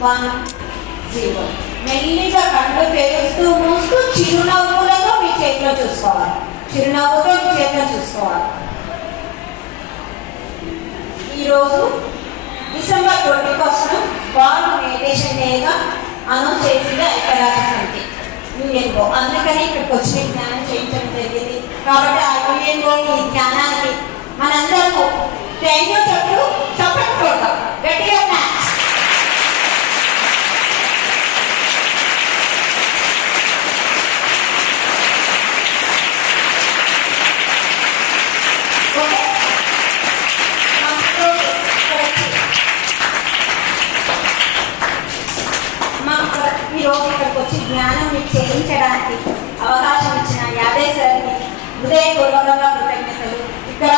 1 0. మెల్లిగా కళ్ళు తెరుస్తూ మూస్తూ చిరునవ్వులతో మీ చేతిలో చూసుకోవాలి. చిరునవ్వుతో మీ చేతిలో చూసుకోవాలి. ఈరోజు డిసెంబర్ 21 వరల్డ్ మెడిటేషన్ డేగా అనౌన్స్ చేసింది ఐక్యరాజ్య సమితి యుఎన్ఓ. అందుకని ఇక్కడికి వచ్చి జ్ఞానం చేయించడం జరిగింది. కాబట్టి ఆ యుఎన్ఓ ఈ జ్ఞానానికి మనందరూ థ్యాంక్ యూ చెప్తూ సపోర్ట్ కొడతాం గట్టిగా. ఈరోజు ఇక్కడికి వచ్చి జ్ఞానం మీకు చేయించడానికి అవకాశం ఇచ్చిన యాదవ్ సార్కి హృదయపూర్వకంగా కృతజ్ఞతలు. ఇక్కడ